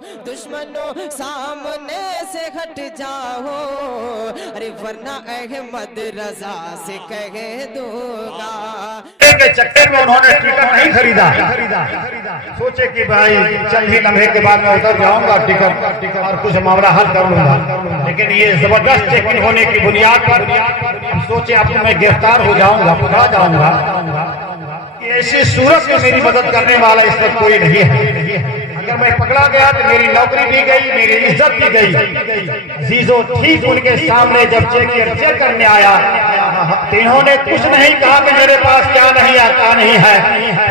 دشمنوں سامنے سے ہٹ جاؤ، ارے ورنہ احمد رضا سے کہہ دوں گا۔ کے چکر میں انہوں نے ٹکٹ نہیں خریدا، سوچے کہ بھائی چند ہی لمحے کے بعد میں اتر جاؤں گا ٹکٹ اور کچھ معاملہ حل کروں گا، لیکن یہ زبردست چیکنگ ہونے کی بنیاد پر سوچے اب میں گرفتار ہو جاؤں گا، پکڑا جاؤں گا۔ ایسی صورت میں میری مدد کرنے والا اس وقت کوئی نہیں ہے، اگر میں پکڑا گیا تو میری نوکری بھی گئی، میری عزت بھی گئی۔ عزیزو ٹھیک ان کے سامنے جب چیک کرنے آیا تو انہوں نے کچھ نہیں کہا کہ میرے پاس کیا نہیں آتا نہیں ہے،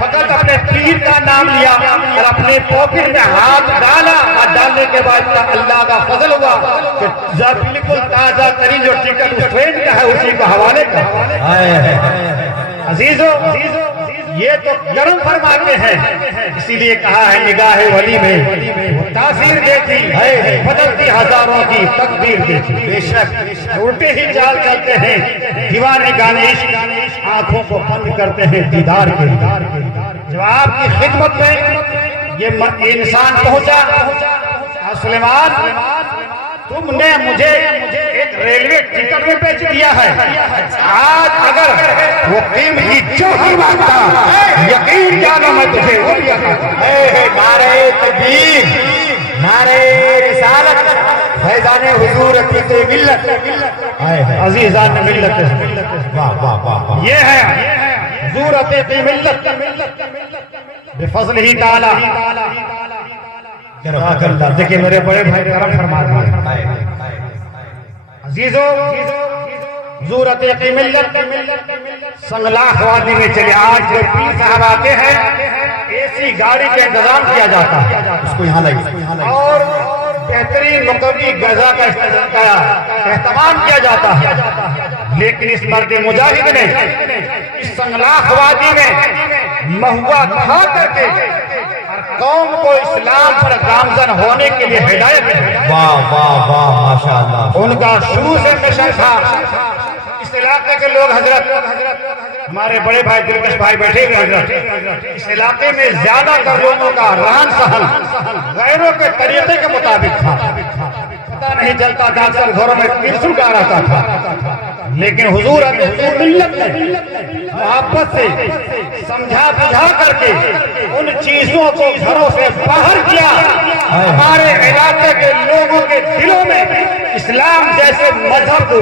فقط اپنے پیر کا نام لیا اور اپنے پاکٹ میں ہاتھ ڈالا، اور ڈالنے کے بعد اللہ کا فضل ہوا کہ بالکل تازہ ترین جو ٹکٹ اس ٹرین کا ہے اسی کو حوالے کر۔ عزیزو یہ تو کرم فرماتے ہیں، اسی لیے کہا ہے نگاہ ولی میں تاثیر دیتی ہے، بدلتی ہزاروں کی تقدیر دیتی۔ بے شک الٹے ہی چال چلتے ہیں دیوانے گانے، آنکھوں کو بند کرتے ہیں دیدار کے۔ جب آپ کی خدمت میں یہ انسان پہنچا، سلیمان تم نے مجھے ایک ریلوے ٹکٹ میں بیچ دیا ہے، آج اگر وہ قیمتی چوکی مانگتا یقین جانو میں تجھے وہ دیا کرتا۔ نعرہ تکبیر، نعرہ رسالت، فیضان حضور عتیق ملت، عزیزان ملت، یہ ہے حضور عتیق ملت بفضل ہی تعالی۔ دیکھیں میرے بڑے بھائی کرم فرما دیے۔ عزیزو حضور عتیق ملت سنگلاخ وادی میں چلے، آج جو پیر صاحب آتے ہیں ایسی گاڑی کا انتظام کیا جاتا ہے، اس کو یہاں لگی اور بہترین مقامی غذا کا اہتمام کیا جاتا ہے، لیکن اس مرد مجاہد نے اس سنگلاخ وادی میں مہوا کھا کر کے قوم کو اسلام پر گامزن ہونے کے لیے ہدایت ہے۔ واہ واہ واہ ماشاءاللہ۔ ان کا شروع سے مشن تھا اس علاقے کے لوگ، حضرت ہمارے بڑے بھائی دلکش بھائی بیٹھے ہوئے، حضرت اس علاقے میں زیادہ تر لوگوں کا رہن سہن غیروں کے طریقے کے مطابق تھا، پتہ نہیں چلتا تھا، اکثر گھروں میں ترسل کا رہتا تھا، لیکن حضور ملت نے محبت سے سمجھا بجھا کر کے ان چیزوں کو گھروں سے باہر کیا، ہمارے علاقے کے لوگوں کے دلوں میں اسلام جیسے مذہب کو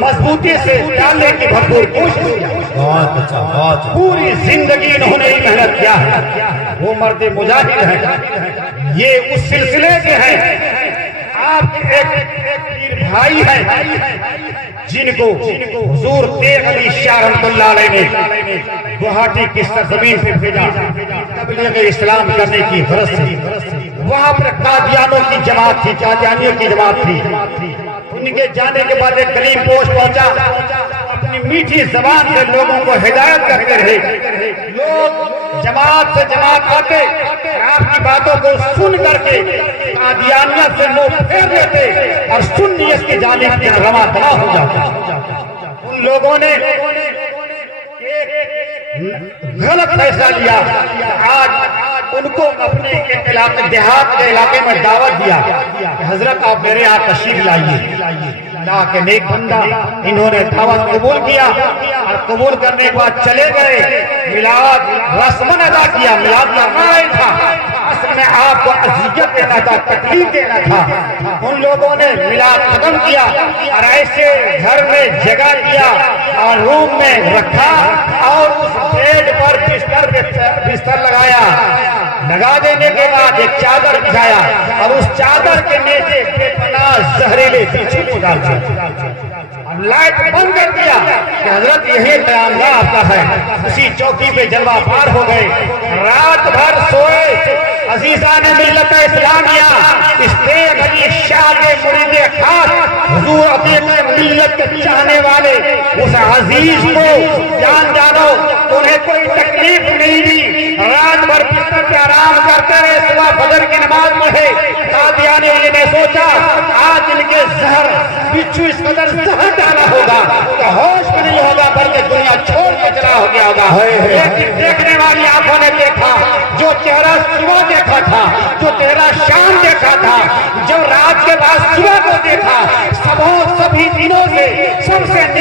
مضبوطی سے ڈالنے کی بھرپور کوشش کی۔ بہت اچھا، بہت پوری زندگی انہوں نے محنت کیا ہے، وہ مرد مجاہد ہیں، یہ اس سلسلے کے ہیں۔ آپ ایک بھائی ہیں جن کو حضور تیغ علی شاہ رحمت اللہ علیہ نے گوہاٹی کی سرزمین پہ بھیجا تبلیغ اسلام کرنے کی غرض سے۔ وہاں پر قادیانوں کی جماعت تھی، قادیانیوں کی جماعت تھی۔ ان کے جانے کے بعد ایک گلی پوش پہنچا، اپنی میٹھی زبان سے لوگوں کو ہدایت کرتے رہے۔ لوگ جماعت سے جماعت آتے، آپ کی باتوں کو سن کر کے قادیانیت سے منہ پھیر لیتے اور سنیت کی جانب رواں دراں ہو جاتے۔ ان لوگوں نے غلط فیصلہ لیا، آج ان کو اپنے علاقے دیہات کے علاقے میں دعوت دیا کہ حضرت آپ میرے یہاں تشریف لائیے۔ اللہ کے نیک بندہ انہوں نے دعوت قبول کیا اور قبول کرنے کے بعد چلے گئے، میلاد رسمن ادا کیا، میلاد کرنا نہیں تھا، اصل میں آپ کو اذیت دینا تھا، تکلیف دینا تھا۔ ان لوگوں نے میلاد ختم کیا اور ایسے گھر میں جگہ دیا اور روم میں رکھا اور اس بیڈ پر بستر لگایا، لگا دینے کے بعد ایک چادر بچھایا اور اس چادر کے نیچے بے پناہ زہریلے بچھو کو ڈال دیا اور لائٹ بند کر دیا کہ حضرت یہی قیام گاہ آپ کا ہے۔ اسی چوکی پہ جلوہ پار ہو گئے، رات بھر سوئے۔ عزیزان ملت اسلامیہ، اس تیغ علی شاہ کے مرید خاص حضور عتیق ملت کے چاہنے والے اس عزیز کو جان جانو، انہیں کوئی تکلیف نہیں دی، رات بھر بستر پہ آرام کرتے رہے، صبح فجر کی نماز پڑھے۔ قادیانی نے سوچا آج ان کے زہر بچھو اس قدر زہر ڈالا ہوگا کہ ہوش میں نہیں ہوگا بلکہ دنیا چھوڑ کے چلا ہو گیا ہوگا۔ لیکن دیکھنے والی آنکھوں نے دیکھا، جو چہرہ صبح دیکھا تھا، جو چہرہ شام دیکھا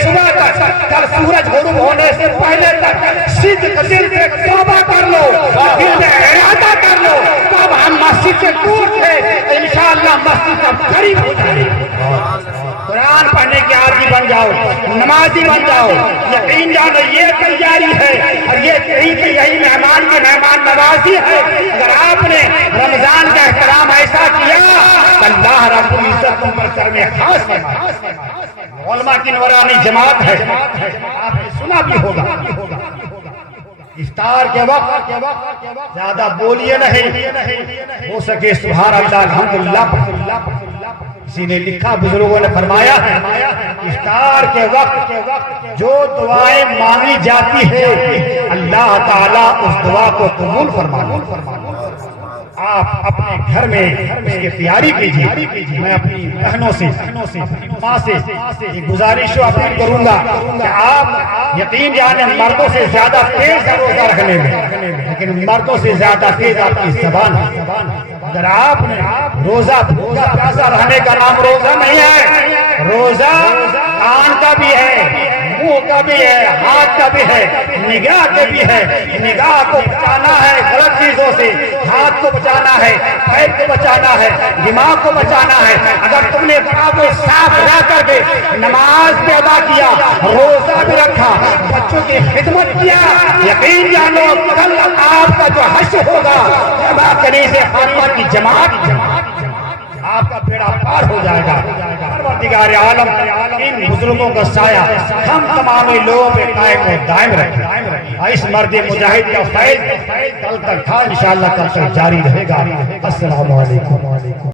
صبح تک کل سورج غروب ہونے سے پہلے تک صدق دل سے توبہ کر لو، دل میں ارادہ کر لو، تب ہم مسجد سے دور تھے انشاءاللہ مسجد کا قریب ہو جائے گا۔ قرآن پڑھنے کے عادی بن جاؤ، نمازی بن جاؤ، یقین جانو یہ تیاری ہے اور یہ یہی مہمان کے مہمان نوازی ہے۔ اگر آپ نے رمضان کا احترام ایسا کیا تو اللہ رب العزت تم پر کرم خاص ہے۔ علماء کی نورانی جماعت ہے، آپ نے سنا بھی ہوگا، افطار کے وقت زیادہ بولیے نہیں، ہو سکے سبحان اللہ الحمدللہ۔ کسی نے لکھا، بزرگوں نے فرمایا افطار کے وقت جو دعائیں مانگی جاتی ہے اللہ تعالیٰ اس دعا کو قبول فرماتا۔ آپ اپنے گھر میں اس کی تیاری کیجیے۔ میں اپنی بہنوں سے ماں سے یہ گزارش و اپیل کروں گا کہ آپ یقین جانے مردوں سے زیادہ تیز ہے روزہ رکھنے میں، لیکن مردوں سے زیادہ تیز آپ کی زبان ہے۔ اگر آپ نے روزہ بھوکا پیاسا رہنے کا نام روزہ نہیں ہے، روزہ کان کا بھی ہے، منہ کا بھی ہے، ہاتھ کا بھی ہے، نگاہ کا بھی ہے۔ نگاہ کو بچانا ہے غلط چیزوں سے، ہاتھ کو بچانا ہے، پیر کو بچانا ہے، دماغ کو بچانا ہے۔ اگر تم نے کو صاف رہ کر کے نماز بھی ادا کیا، روزہ بھی رکھا، بچوں کی خدمت کیا، یقین جانو کل آپ کا جو حشر ہوگا جمع کنیز خاتمہ کی جماعت، آپ کا بیڑا پار ہو جائے گا۔ پروردگار عالم ان بزرگوں کا سایہ ہم تمام لوگوں پہ قائم و دائم رکھے۔ اس مرد مجاہد کا فیض کل تک تھا، انشاءاللہ کل تک جاری رہے گا۔ السلام علیکم۔